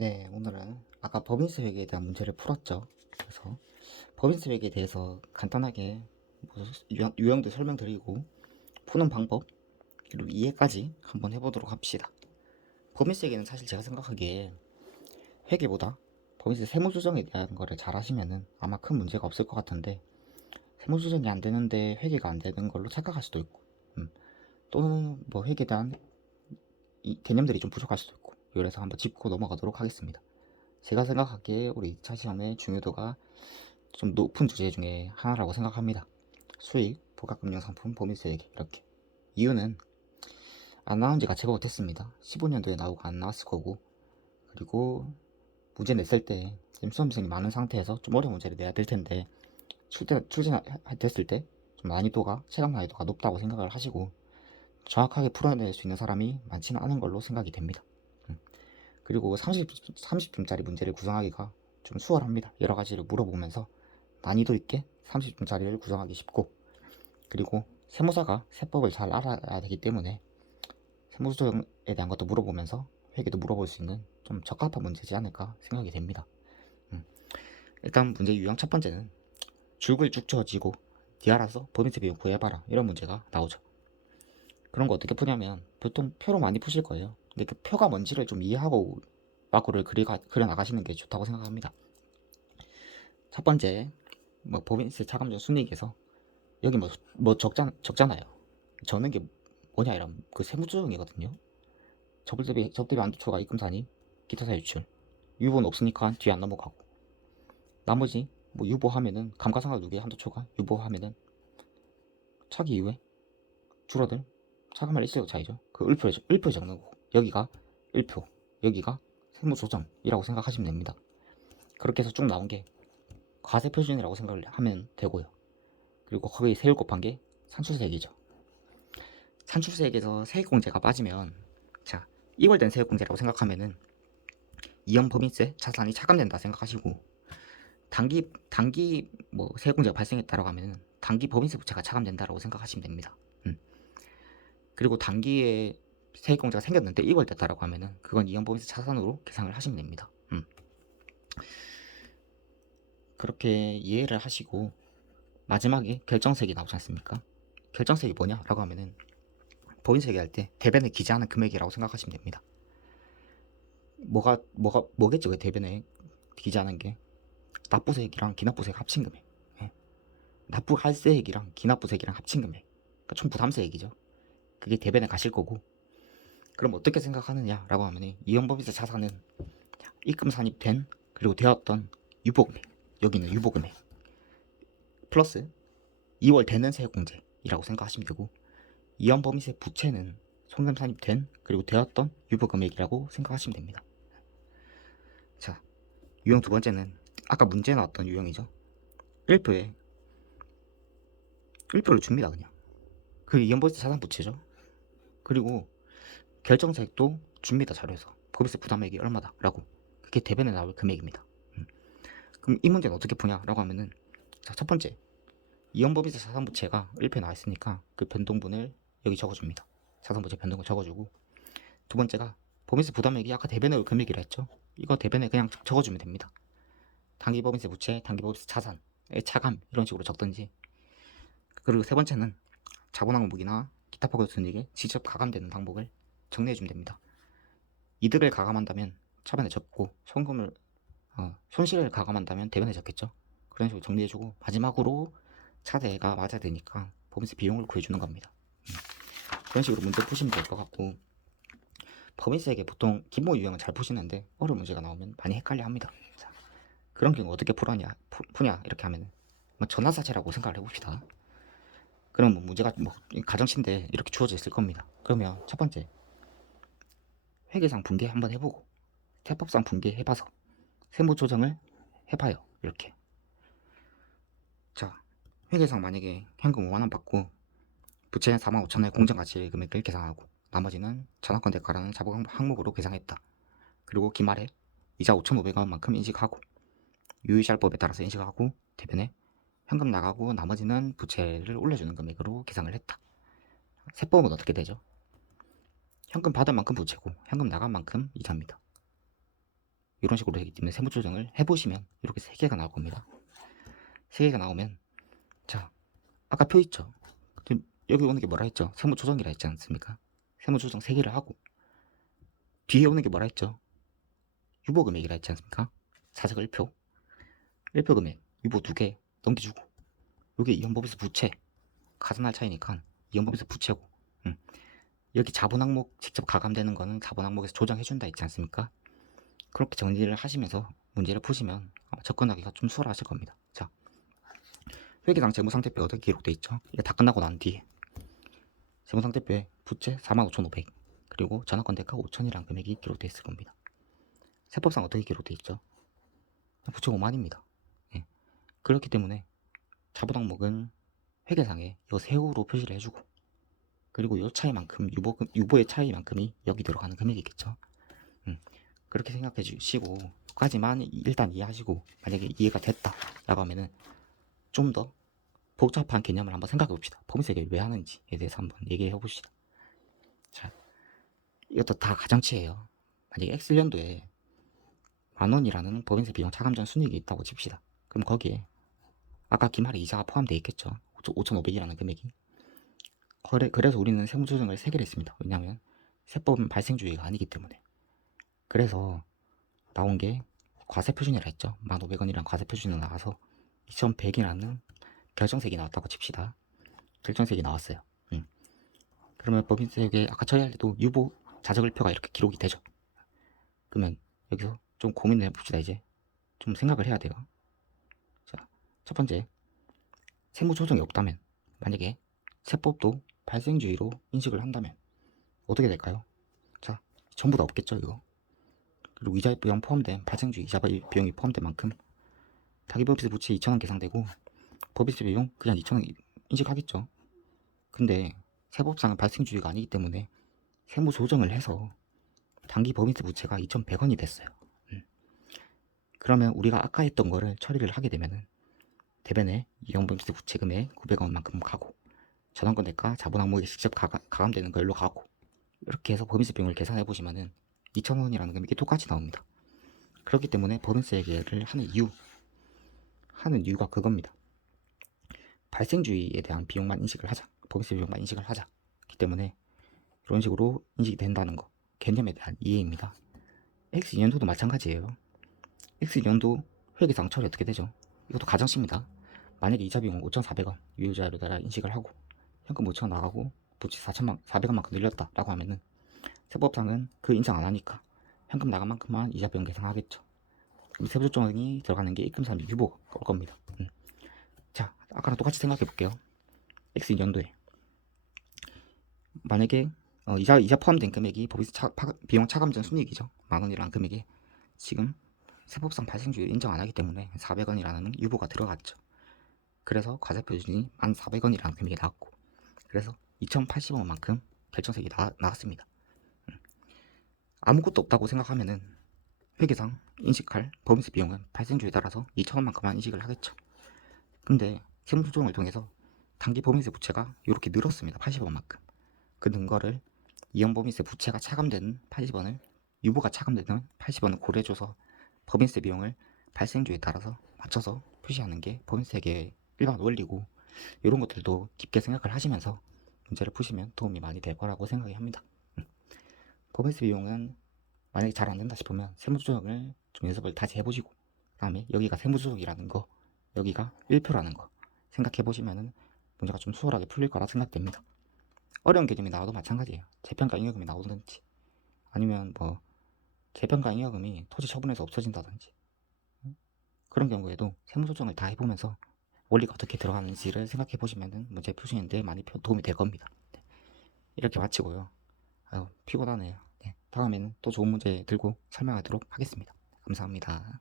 네, 오늘은 아까 법인세 회계에 대한 문제를 풀었죠. 그래서 법인세 회계에 대해서 간단하게 뭐 유형도 설명드리고 푸는 방법 그리고 이해까지 한번 해보도록 합시다. 법인세 회계는 사실 제가 생각하기에 회계보다 법인세 세무조정에 대한 거를 잘 하시면은 아마 큰 문제가 없을 것 같은데, 세무조정이 안 되는데 회계가 안 되는 걸로 착각할 수도 있고, 또는 뭐 회계에 대한 이 개념들이 좀 부족할 수도 있고, 그래서 한번 짚고 넘어가도록 하겠습니다. 제가 생각하기에 우리 2차 시험의 중요도가 좀 높은 주제 중에 하나라고 생각합니다. 수익, 부가금융상품, 법인세 얘기 이렇게. 이유는 안 나온 지가 제법 됐습니다. 15년도에 나오고 안 나왔을 거고, 그리고 문제 냈을 때 지금 수험생이 많은 상태에서 좀 어려운 문제를 내야 될 텐데, 출제됐을 때 좀 난이도가, 체감 난이도가 높다고 생각을 하시고 정확하게 풀어낼 수 있는 사람이 많지는 않은 걸로 생각이 됩니다. 그리고 30분짜리 문제를 구성하기가 좀 수월합니다. 여러 가지를 물어보면서 난이도 있게 30분짜리를 구성하기 쉽고, 그리고 세무사가 세법을 잘 알아야 되기 때문에 세무조정에 대한 것도 물어보면서 회계도 물어볼 수 있는 좀 적합한 문제지 않을까 생각이 됩니다. 일단 문제 유형 첫 번째는 줄글 쭉 쳐지고 니 알아서 법인세 비용 구해봐라, 이런 문제가 나오죠. 그런 거 어떻게 푸냐면 보통 표로 많이 푸실 거예요. 근데 그 표가 뭔지를 좀 이해하고 마구를 그려 나가시는 게 좋다고 생각합니다. 첫 번째, 뭐 법인세 차감전 순이익에서 여기 뭐 적잖아요. 적는 게 뭐냐 이러면 그 세무조정이거든요. 접대비 한도초가 입금산입, 기타사 유출, 유보는 없으니까 뒤에 안 넘어가고, 나머지 뭐 유보하면은 감가상각 누계 한도초가 유보하면은 차기 이후에 줄어들 차감할 일시적 차이죠. 그 을표에 적는 거고, 여기가 을표, 여기가 세무조정이라고 생각하시면 됩니다. 그렇게 해서 쭉 나온 게 과세 표준이라고 생각을 하면 되고요. 그리고 거기에 세율 곱한 게 산출세액이죠. 산출세액에서 세액공제가 빠지면, 자, 이월된 세액공제라고 생각하면은 이연 법인세 자산이 차감된다 생각하시고, 단기 뭐 세액공제가 발생했다라고 하면은 단기 법인세 부채가 차감된다라고 생각하시면 됩니다. 그리고 단기에 세액공제가 생겼는데 이월됐다라고 하면은 그건 이연 법인세 자산으로 계산을 하시면 됩니다. 그렇게 이해를 하시고 마지막에 결정세액이 나오지 않습니까? 결정세액이 뭐냐라고 하면은 법인세 얘기할 때 대변에 기재하는 금액이라고 생각하시면 됩니다. 뭐겠죠? 그 대변에 기재하는 게 납부세액이랑 기납부세액 합친 금액, 납부할세액이랑 기납부세액이랑 합친 금액, 그러니까 총 부담세액이죠. 그게 대변에 가실 거고, 그럼 어떻게 생각하느냐라고 하면 이연법인세 자산은 입금 산입된 그리고 되었던 유보금액, 여기는 유보금액 플러스 2월 되는 세액공제이라고 생각하시면 되고, 이연법인세 부채는 송금 산입된 그리고 되었던 유보금액이라고 생각하시면 됩니다. 자, 유형 두 번째는 아까 문제 나왔던 유형이죠. 1표에 1표를 줍니다. 그냥 그게 이연법인세 자산 부채죠. 그리고 결정세액도 줍니다. 자료에서 법인세 부담액이 얼마다 라고, 그게 대변에 나올 금액입니다. 그럼 이 문제는 어떻게 푸냐라고 하면은, 자, 첫 번째, 이연법인세 자산부채가 1표에 나와 있으니까 그 변동분을 여기 적어줍니다. 자산부채 변동을 적어주고, 두 번째가 법인세 부담액이 아까 대변에 올 금액이라 했죠. 이거 대변에 그냥 적어주면 됩니다. 단기 법인세 부채, 단기 법인세 자산의 차감, 이런 식으로 적든지. 그리고 세 번째는 자본항목이나 기타 포괄손익에 직접 가감되는 항목을 정리해주면 됩니다. 이득을 가감한다면 차변에 적고, 손실을 가감한다면 대변에 적겠죠. 그런 식으로 정리해주고, 마지막으로 차대가 맞아야 되니까 법인세 비용을 구해주는 겁니다. 그런 식으로 문제 푸시면 될 것 같고, 법인세에게 보통 기본 유형은 잘 푸시는데 어려운 문제가 나오면 많이 헷갈려 합니다. 자, 그런 경우 어떻게 푸냐 이렇게 하면 뭐 전환사채라고 생각을 해봅시다. 그럼 뭐 문제가 뭐 가정치인데 이렇게 주어져 있을 겁니다. 그러면 첫 번째, 회계상 분계 한번 해보고 세법상 분계 해봐서 세무 조정을 해봐요. 이렇게. 자, 회계상 만약에 현금 5만원 받고 부채 45,000원의 공정가치 금액을 계산하고 나머지는 전환권 대가라는 자본 항목으로 계산했다. 그리고 기말에 이자 5,500원만큼 인식하고 유의시할법에 따라서 인식하고 대변에 현금 나가고 나머지는 부채를 올려주는 금액으로 계산을 했다. 세법은 어떻게 되죠? 현금 받은 만큼 부채고 현금 나간 만큼 이자입니다. 이런 식으로 되기 때문에 세무조정을 해보시면 이렇게 3개가 나올 겁니다. 3개가 나오면 자, 아까 표 있죠? 여기 오는 게 뭐라 했죠? 세무조정이라 했지 않습니까? 세무조정 3개를 하고 뒤에 오는 게 뭐라 했죠? 유보금액이라 했지 않습니까? 사적 1표 1표 금액 유보 2개 넘겨주고 요게 이연법에서 부채 가산할 차이니까 이연법에서 부채고 여기 자본 항목 직접 가감되는 거는 자본 항목에서 조정해준다 있지 않습니까? 그렇게 정리를 하시면서 문제를 푸시면 접근하기가 좀 수월하실 겁니다. 자, 회계상 재무상태표 어떻게 기록돼 있죠? 이게 다 끝나고 난 뒤에 재무상태표에 부채 45,500 그리고 전환권 대가 5,000이라는 금액이 기록돼 있을 겁니다. 세법상 어떻게 기록돼 있죠? 부채 5만입니다. 예. 그렇기 때문에 자본 항목은 회계상에 이 세후로 표시를 해주고 그리고 이 차이만큼 유보의 차이만큼이 여기 들어가는 금액이겠죠. 그렇게 생각해 주시고 여기까지만 일단 이해하시고 만약에 이해가 됐다 라고 하면은 좀 더 복잡한 개념을 한번 생각해 봅시다. 법인세를 왜 하는지에 대해서 한번 얘기해 봅시다. 자, 이것도 다 가정치예요. 만약에 X년도에 10,000원이라는 법인세 비용 차감전 순이익이 있다고 칩시다. 그럼 거기에 아까 기말에 이자가 포함되어 있겠죠. 5,500이라는 금액이. 그래서 우리는 세무조정을 3개를 했습니다. 왜냐하면 세법은 발생주의가 아니기 때문에. 그래서 나온 게 과세표준이라 했죠. 1,500원이란 과세표준이 나와서 2,100이라는 결정세액이 나왔다고 칩시다. 결정세액이 나왔어요. 그러면 법인세액에 아까 처리할 때도 유보 자적을표가 이렇게 기록이 되죠. 그러면 여기서 좀 고민을 해봅시다. 이제 좀 생각을 해야 돼요. 자, 첫 번째 세무조정이 없다면 만약에 세법도 발생주의로 인식을 한다면 어떻게 될까요? 자, 전부 다 없겠죠 이거. 그리고 이자 비용 포함된 발생주의 이자 비용이 포함된 만큼 당기법인세 부채 2,000원 계상되고 법인세 비용 그냥 2,000원 인식하겠죠. 근데 세법상은 발생주의가 아니기 때문에 세무조정을 해서 단기 법인세 부채가 2,100원이 됐어요. 그러면 우리가 아까 했던 거를 처리를 하게 되면은 대변에 이용법인세 부채 금액 900원만큼 가고 전환권 대가 자본 항목에 직접 가감되는 걸로 가고 이렇게 해서 법인세 비용을 계산해 보시면은 2,000원이라는 금액이 똑같이 나옵니다. 그렇기 때문에 법인세를 하는 이유가 그겁니다. 발생주의에 대한 비용만 인식을 하자. 법인세 비용만 인식을 하자. 그렇기 때문에 이런 식으로 인식이 된다는 거. 개념에 대한 이해입니다. X2년도도 마찬가지예요. X2년도 회계상 처리 어떻게 되죠? 이것도 가정식입니다. 만약에 이자 비용은 5,400원 유효자료로 따라 인식을 하고 현금 5,000원 나가고 부채 4,400원만큼 늘렸다 라고 하면은 세법상은 그 인정 안 하니까 현금 나간 만큼만 이자 비용 계산하겠죠. 그럼 세부조정이 들어가는 게 입금사비 유보가 올 겁니다. 자, 아까랑 똑같이 생각해 볼게요. X2년도에 만약에 이자 포함된 금액이 법인세 비용 차감전 순이익이죠. 10,000원이라는 금액이 지금 세법상 발생주의 인정 안 하기 때문에 400원이라는 유보가 들어갔죠. 그래서 과세표준이 1,400원이라는 금액이 나왔고 그래서 2,080원만큼 결정세액이 나왔습니다. 아무것도 없다고 생각하면은 회계상 인식할 법인세 비용은 발생주에 따라서 2,000원만큼만 인식을 하겠죠. 근데 세무조정을 통해서 단기 법인세 부채가 이렇게 늘었습니다. 80원만큼. 그 능거를 이연법인세 부채가 차감되는 80원을 유보가 차감되는 80원을 고려해줘서 법인세 비용을 발생주에 따라서 맞춰서 표시하는 게 법인세계의 일반 원리고 이런 것들도 깊게 생각을 하시면서 문제를 푸시면 도움이 많이 될 거라고 생각이 합니다. 법인세 비용은 만약에 잘 안된다 싶으면 세무조정을 좀 연습을 다시 해보시고 그 다음에 여기가 세무조정이라는 거 여기가 1표라는 거 생각해 보시면은 문제가 좀 수월하게 풀릴 거라 생각됩니다. 어려운 개념이 나와도 마찬가지예요. 재평가 잉여금이 나오든지 아니면 뭐 재평가 잉여금이 토지 처분해서 없어진다든지 그런 경우에도 세무조정을 다 해보면서 원리가 어떻게 들어가는지를 생각해 보시면은 문제 푸시는데 많이 도움이 될 겁니다. 네. 이렇게 마치고요. 아유, 피곤하네요. 네. 다음에는 또 좋은 문제 들고 설명하도록 하겠습니다. 감사합니다.